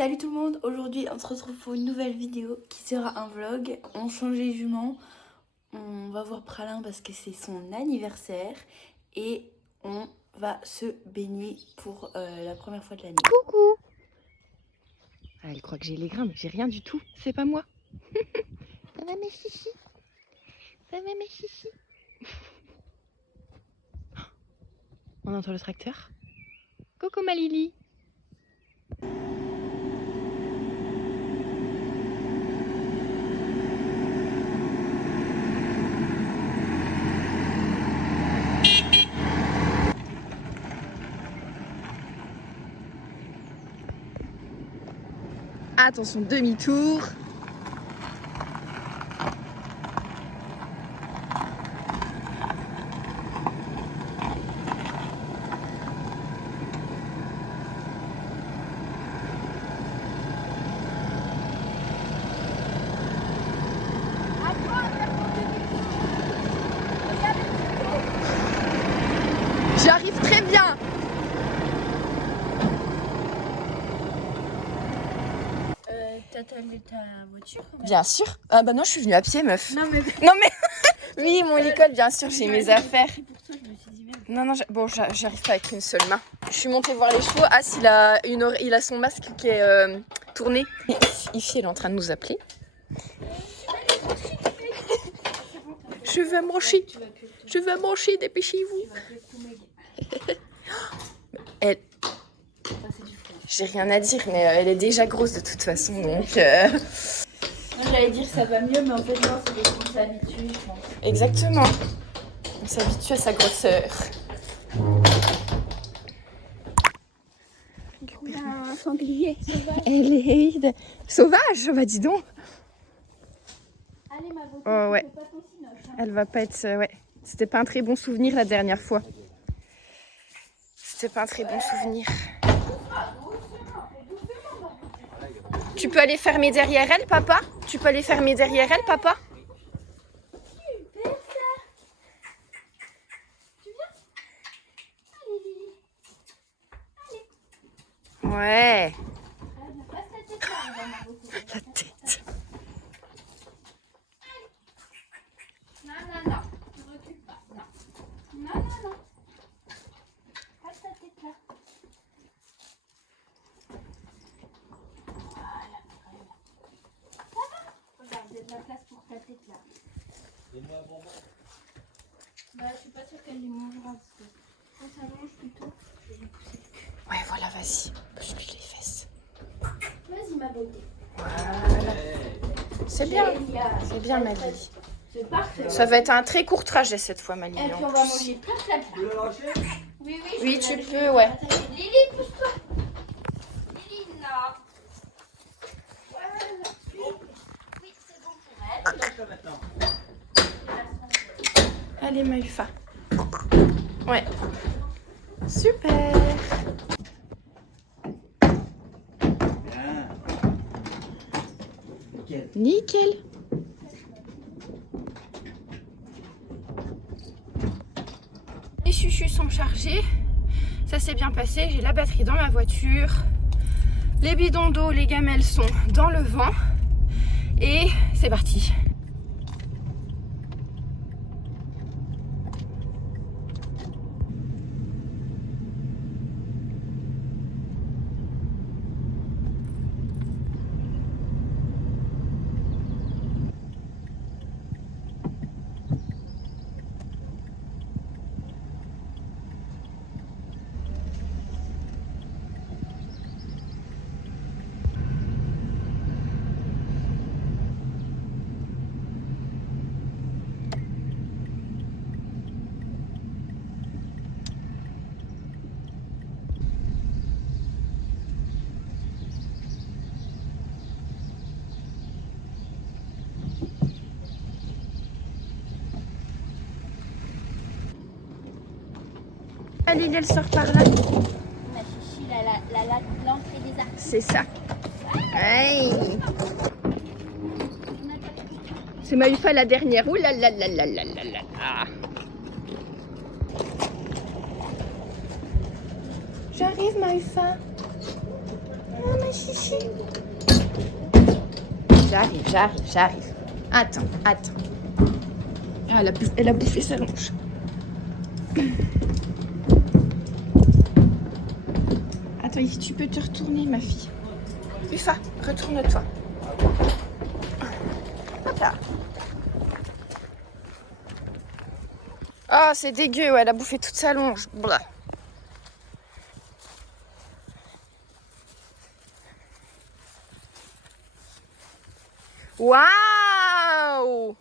Salut tout le monde, aujourd'hui on se retrouve pour une nouvelle vidéo qui sera un vlog. On change les juments, on va voir Pralin parce que c'est son anniversaire et on va se baigner pour la première fois de l'année. Coucou. Ah, elle croit que j'ai les grains, mais j'ai rien du tout, c'est pas moi. Ça va mes chichis? Ça va mes chichis? On entend le tracteur. Coucou ma Lily. Attention, demi-tour. J'arrive très bien. T'as ta voiture quand même? Bien sûr. Ah bah non, je suis venue à pied, meuf. Non mais... Non mais... Oui, mon licol, bien sûr, j'ai mes affaires. Pour toi, je me suis dit merde. Non, bon, j'arrive pas avec une seule main. Je suis montée voir les chevaux. Ah, il a son masque qui est tourné. Ici, elle est en train de nous appeler. Je veux manger, dépêchez-vous. Elle... J'ai rien à dire, mais elle est déjà grosse de toute façon, donc... Moi j'allais dire ça va mieux, mais en fait non, c'est parce qu'on s'habitue, je pense. Exactement. On s'habitue à sa grosseur. Un sanglier sauvage. Elle est sauvage, bah dis donc. Allez ma beauté, Oh ouais. pas ton cinoche, hein. Elle va pas être... ouais. C'était pas un très bon souvenir la dernière fois. C'était pas un très bon souvenir. Tu peux aller fermer derrière elle, papa? Tu peux aller fermer derrière elle, papa? Super ça. Tu viens? Allez Lily. Ouais. Allez, passe ta tête là, on va ma beauté. La tête. Non, non, non, tu ne recules pas, non. Non, non, non. Passe ta tête là. Voilà, très bien. Ça va? Regarde, il y a de la place pour ta tête là. Bah, je suis pas sûre qu'elle les mangera parce que quand ça mange plutôt, je vais lui pousser le cul. Ouais, voilà, vas-y. Pousse-lui les fesses. Vas-y, ma beauté. Voilà. C'est bien. Génial. C'est bien, ma Lily. C'est parfait. Ça va être un très court trajet cette fois, ma Lily. Et puis en on va plus. manger plein de plats. Oui, oui, Oui, je tu vais peux, ouais. Lily, pousse-toi. Lily, non. Voilà. Oui, c'est bon pour elle. Allez, Maïfa. Ouais. Super. Nickel. Les chuchus sont chargés. Ça s'est bien passé. J'ai la batterie dans ma voiture. Les bidons d'eau, les gamelles sont dans le vent. Et c'est parti. Lily, elle sort par là. Ma chichi, l'entrée des arcs. C'est ça. Hey. C'est Maïfa la dernière. Ouh là là là là là là là. J'arrive, Maïfa. Oh ma chichi. J'arrive. Attends. Ah, elle a bouffé sa longe. Attends, tu peux te retourner, ma fille. Ufa, retourne-toi. Hop là. Ah, c'est dégueu, ouais, elle a bouffé toute sa longe. Blah. Waouh!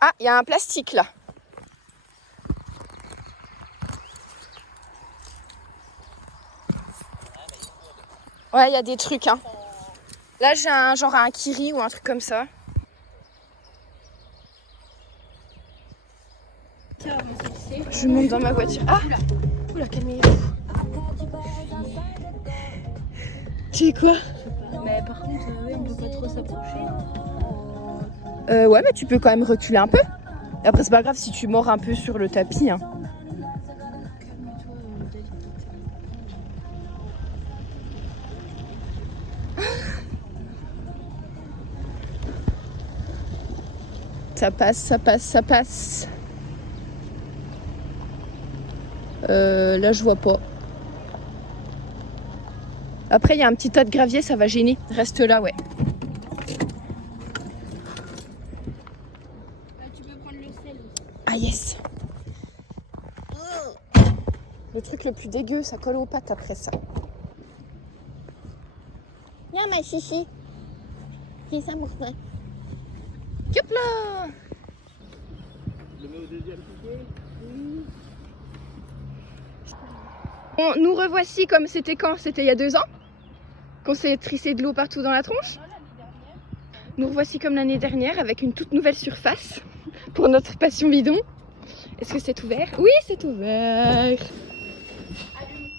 Ah, il y a un plastique là. Ouais, il y a des trucs, hein. Là, j'ai un kiri ou un truc comme ça. Je monte dans ma voiture. Ah! Oula, calmez-vous. Tu es quoi? Mais par contre, on peut pas trop s'approcher. Ouais, mais tu peux quand même reculer un peu. Après, c'est pas grave si tu mords un peu sur le tapis, hein. Ça passe. Là, je vois pas. Après, il y a un petit tas de gravier, ça va gêner. Reste là, ouais. Tu peux prendre le sel aussi. Ah, yes. Le truc le plus dégueu, ça colle aux pattes après ça. Viens, ma chichi. Qui ça, mon frère? Hop là! Je le mets au deuxième piquet. Bon, nous revoici comme c'était quand? C'était il y a 2 ans? Qu'on s'est trissé de l'eau partout dans la tronche? Nous revoici comme l'année dernière avec une toute nouvelle surface pour notre passion bidon. Est-ce que c'est ouvert? Oui, c'est ouvert.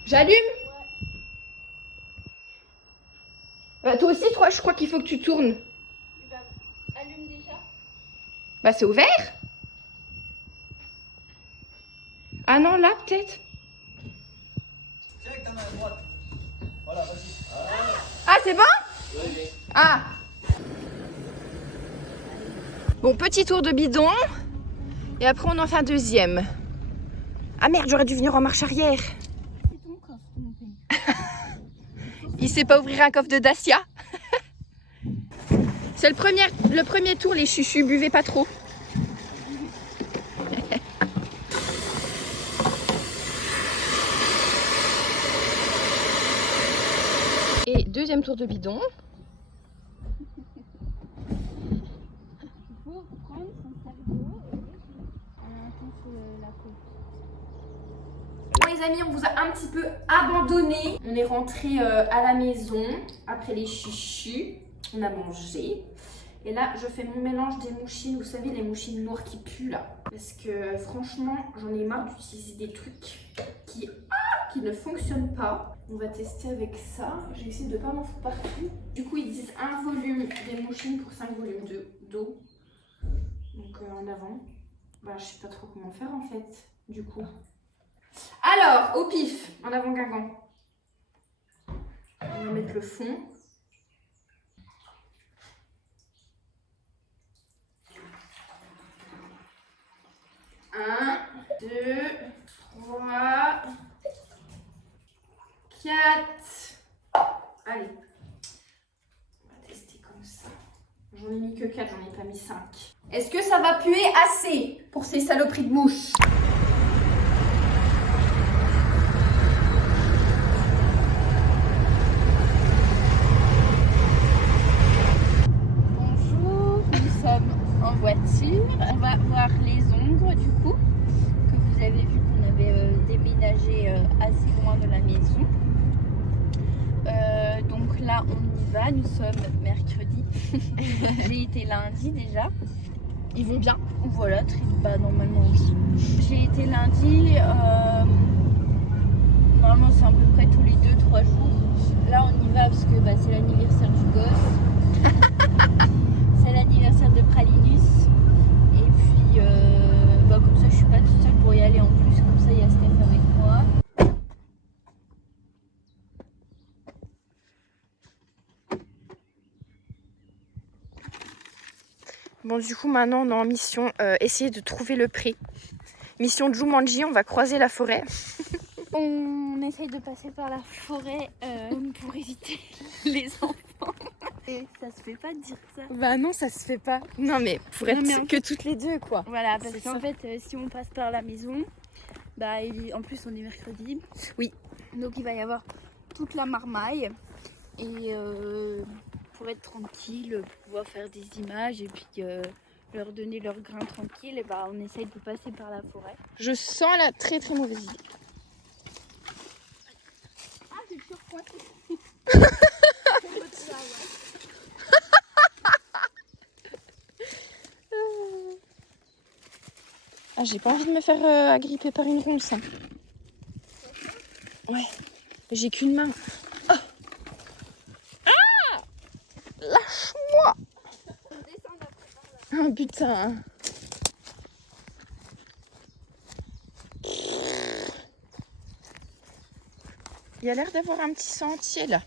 J'allume? Toi aussi, je crois qu'il faut que tu tournes. Allume déjà. Bah, c'est ouvert. Ah non, là, peut-être. Tiens avec ta main à droite. Voilà, vas-y. Ah, c'est bon? Oui. Ah. Bon, petit tour de bidon. Et après, on en fait un deuxième. Ah merde, j'aurais dû venir en marche arrière. C'est ton coffre, mon pays. Il sait pas ouvrir un coffre de Dacia. C'est le premier tour, les chuchus, buvez pas trop. Et deuxième tour de bidon. Il faut prendre son cerveau et attendre la côte. Bon les amis, on vous a un petit peu abandonné. On est rentré à la maison après les chuchus. On a mangé. Et là, je fais mon mélange des mouchines. Vous savez, les mouchines noires qui puent là. Parce que franchement, j'en ai marre d'utiliser des trucs qui ne fonctionnent pas. On va tester avec ça. J'ai essayé de ne pas m'en foutre partout. Du coup, ils disent 1 volume des mouchines pour 5 volumes d'eau. Donc en avant. Bah, je sais pas trop comment faire en fait, du coup. Alors, au pif, en avant Guingamp. On va mettre le fond. Un, 2, 3, 4. Allez. On va tester comme ça. J'en ai mis que 4, j'en ai pas mis 5. Est-ce que ça va puer assez pour ces saloperies de mouches? Bonjour, nous sommes en voiture. On va voir les ombres du coup, que vous avez vu qu'on avait déménagé assez loin de la maison. Donc là on y va, nous sommes mercredi. J'ai été lundi déjà. Ils vont bien. Voilà, bah, normalement oui. J'ai été lundi, normalement c'est à peu près tous les 2-3 jours. Là on y va parce que bah, c'est l'anniversaire du gosse. C'est l'anniversaire de Pralinus. Et puis bah, comme ça je suis pas toute seule pour y aller en plus, comme ça il y a Steph avec moi. Bon, du coup, maintenant, on est en mission essayer de trouver le pré. Mission Jumanji, on va croiser la forêt. On essaye de passer par la forêt pour éviter les enfants. Et ça se fait pas de dire ça. Bah non, ça se fait pas. Non, mais pour être que toutes les deux, quoi. Voilà, parce qu'en fait, si on passe par la maison, bah en plus on est mercredi. Oui. Donc il va y avoir toute la marmaille. Et pour être tranquille, pouvoir faire des images et puis leur donner leur grain tranquille, et bah on essaye de passer par la forêt. Je sens la très très mauvaise idée. Ah, j'ai toujours pointé. Ah, j'ai pas envie de me faire agripper par une ronce. Hein. Ouais, j'ai qu'une main. Oh. Ah, lâche-moi. Oh putain. Il y a l'air d'avoir un petit sentier là.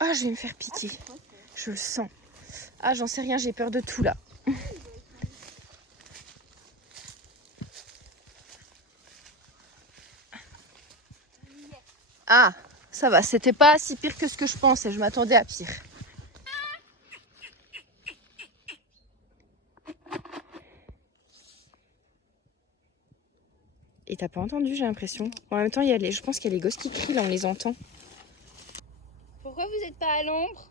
Ah, je vais me faire piquer. Je le sens. Ah, j'en sais rien, j'ai peur de tout là. Ah, ça va, c'était pas si pire que ce que je pensais, je m'attendais à pire. Et t'as pas entendu, j'ai l'impression. En même temps, je pense qu'il y a les gosses qui crient, là, on les entend. Pourquoi vous n'êtes pas à l'ombre?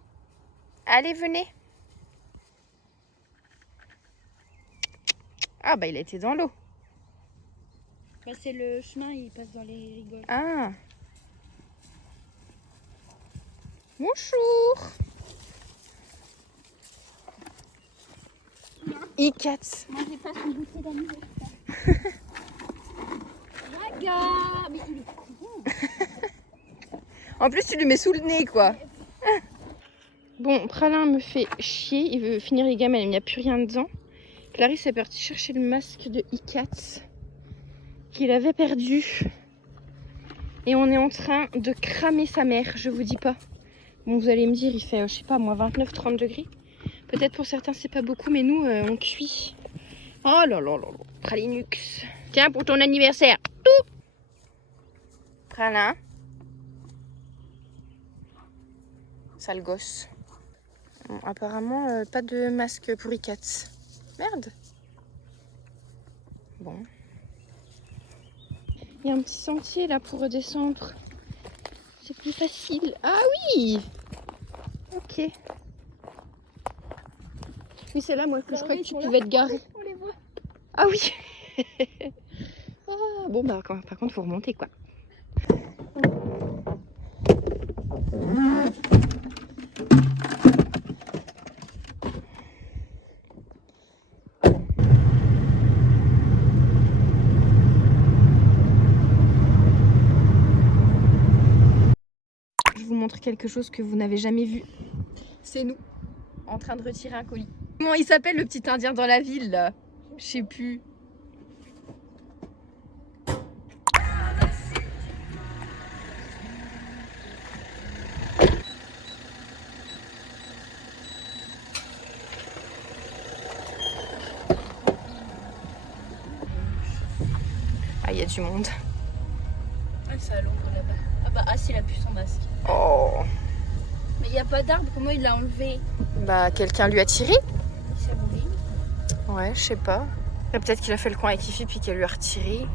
Allez, venez. Ah, bah il a été dans l'eau. Bah, c'est le chemin, il passe dans les rigoles. Ah. Bonjour. I4. Moi j'ai pas son goûter d'anniversaire. Raga. Mais il est con. En plus, tu lui mets sous le nez, quoi. Bon, Pralin me fait chier. Il veut finir les gamelles, il n'y a plus rien dedans. Clarisse est partie chercher le masque de I4 qu'il avait perdu. Et on est en train de cramer sa mère, je vous dis pas. Bon, vous allez me dire, il fait, je sais pas, moi 29-30 degrés. Peut-être pour certains, c'est pas beaucoup, mais nous, on cuit. Oh là là là là. Pralinux. Tiens, pour ton anniversaire. Tout. Pralin. Sale gosse. Bon, apparemment, pas de masque pour I4. Merde. Bon. Il y a un petit sentier là pour redescendre. C'est plus facile. Ah oui. Ok. Oui, c'est là, moi, que je croyais que tu pouvais te garer. On les voit. Ah oui. Ah, bon, bah, par contre, faut remonter, quoi. Je vous montre quelque chose que vous n'avez jamais vu. C'est nous, en train de retirer un colis. Comment il s'appelle le petit indien dans la ville, là? Je sais plus. Ah, il y a du monde. Ah, c'est à l'ombre là-bas. Ah bah, ah, il a plus son masque. Oh. Mais il n'y a pas d'arbre, comment il l'a enlevé? Bah, quelqu'un lui a tiré? Il s'est roulé. Ouais, je sais pas. Peut-être qu'il a fait le coin avec Fifi puis qu'elle lui a retiré.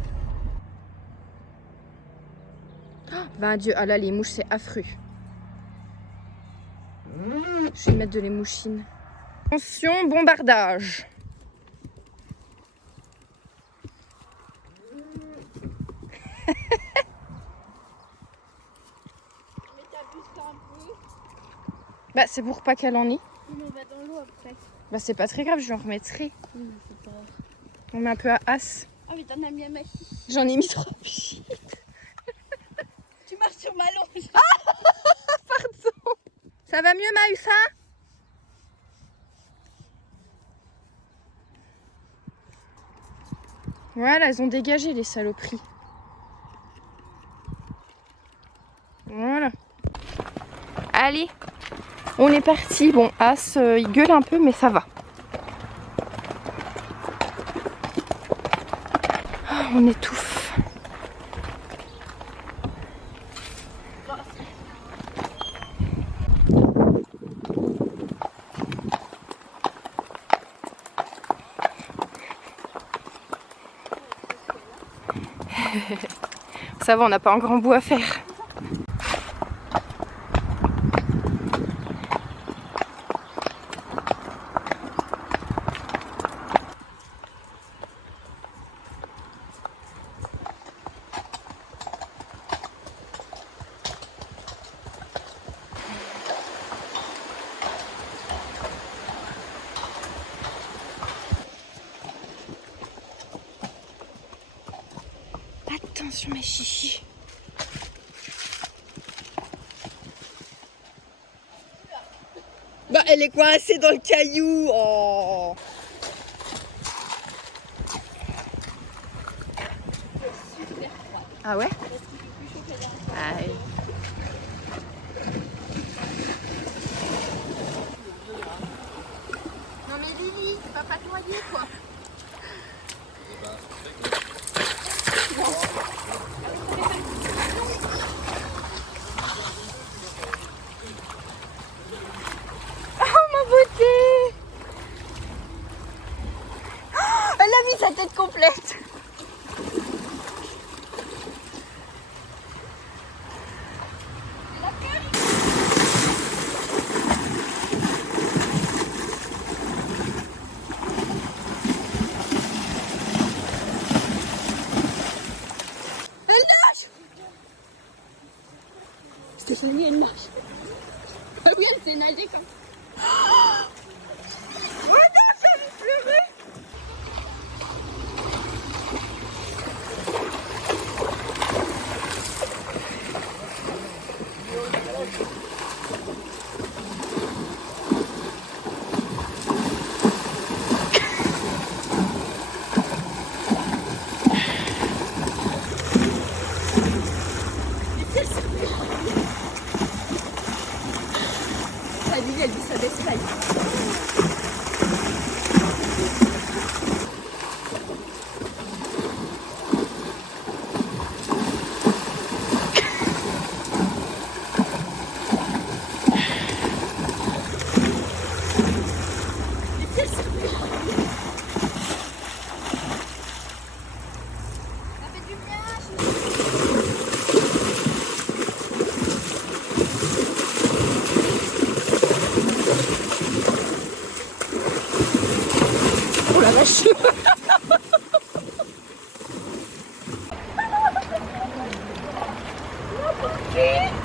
Oh, ben Dieu, ah là, les mouches, c'est affreux. Je vais mettre de l'émouchine. Attention, bombardage. Mais t'abuses pas un peu? Bah, c'est pour pas qu'elle en ait. On va dans l'eau après. Bah, c'est pas très grave, je lui en remettrai. Oui, mais c'est pas... On met un peu à as. Ah, mais t'en as mis à ma fille. J'en ai mis trop. Shit. Tu marches sur ma longe. Pardon. Ça va mieux, Mahufa? Voilà, elles ont dégagé les saloperies. Voilà. Allez, on est parti. Bon, As, il gueule un peu, mais ça va. Oh, on étouffe. Ça va, on n'a pas un grand bout à faire. Attention mes chichis. Bah elle est coincée dans le caillou. Oh. Ah ouais? Aïe. Non mais Lily, tu vas pas te noyer quoi. Elle a mis sa tête complète. Elle nage. Stéphanie, elle nage. Ah oui, elle s'est nagée quand. Oh non, j'ai envie de pleurer. Lily, elle dit ça baisse pas. Oh la vache.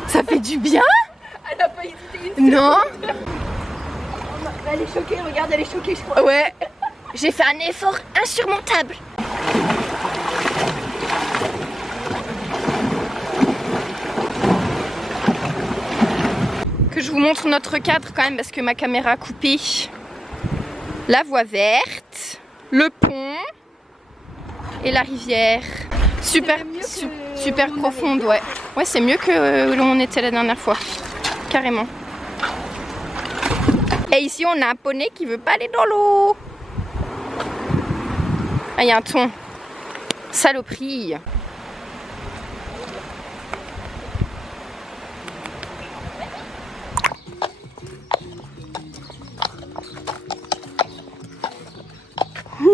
Ça fait du bien? Elle a pas hésité une Non? Elle est choquée, regarde, elle est choquée, je crois. Ouais. J'ai fait un effort insurmontable. Que je vous montre notre cadre quand même parce que ma caméra a coupé. La voie verte, le pont et la rivière. Super, super profonde, ouais. Ouais, c'est mieux que où on était la dernière fois. Carrément. Et ici, on a un poney qui veut pas aller dans l'eau. Ah, il y a un thon. Saloperie.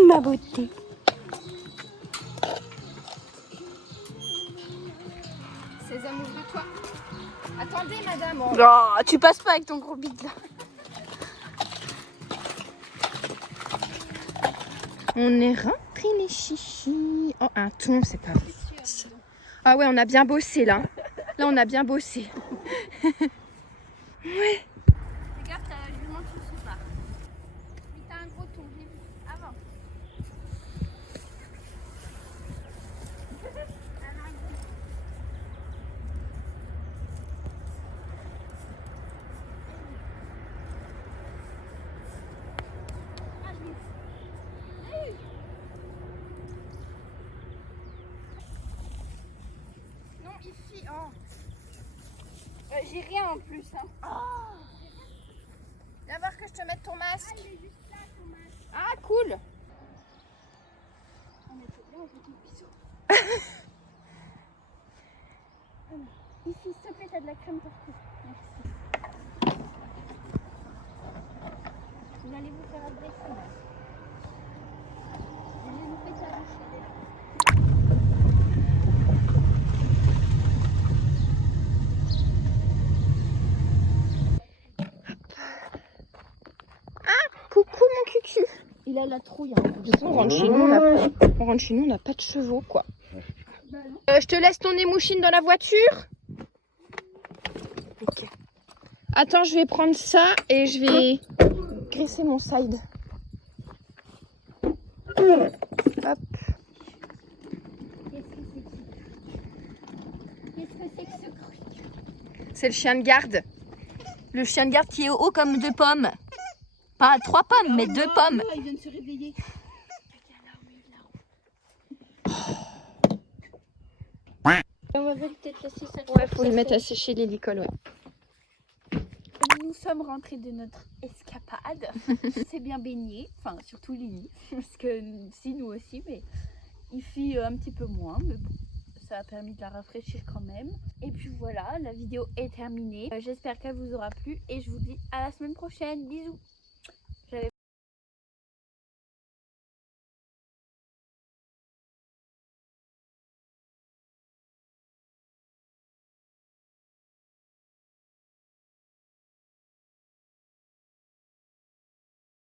Ma beauté. Ces amours de toi. Attendez, madame. Oh. Oh, tu passes pas avec ton gros bide là. On est rentrés les chichis. Oh, un thon, c'est pas vrai. Ah ouais, on a bien bossé là. Là, on a bien bossé. Ouais. Fais gaffe, t'as la jument qui se part. Oui, t'as un gros thon, j'ai vu. Avant. Non, ici. Oh. J'ai rien en plus. Hein. Viens voir que je te mette ton masque. Il est juste là, ton masque. Ah, cool. On est bien, on fait des bisous. Ici, s'il te plaît, t'as de la crème partout. Merci. Vous allez vous faire agresser. Je vais vous faire agresser. Coucou mon cucu. Il a la trouille. On rentre chez nous, on n'a pas de chevaux quoi. Je te laisse ton émouchine dans la voiture. Ok. Attends, je vais prendre ça et je vais graisser mon side. Hop. Qu'est-ce que c'est que ce truc? C'est le chien de garde. Le chien de garde qui est haut comme 2 pommes. Pas 3 pommes, mais 2 pommes. Il vient de se réveiller. On va peut-être laisser ça. Ouais, faut le mettre à sécher les licoles, ouais. Nous sommes rentrés de notre escapade. C'est bien baigné, enfin surtout Lily, parce que si nous aussi, mais il fit un petit peu moins, mais bon, ça a permis de la rafraîchir quand même. Et puis voilà, la vidéo est terminée. J'espère qu'elle vous aura plu et je vous dis à la semaine prochaine. Bisous.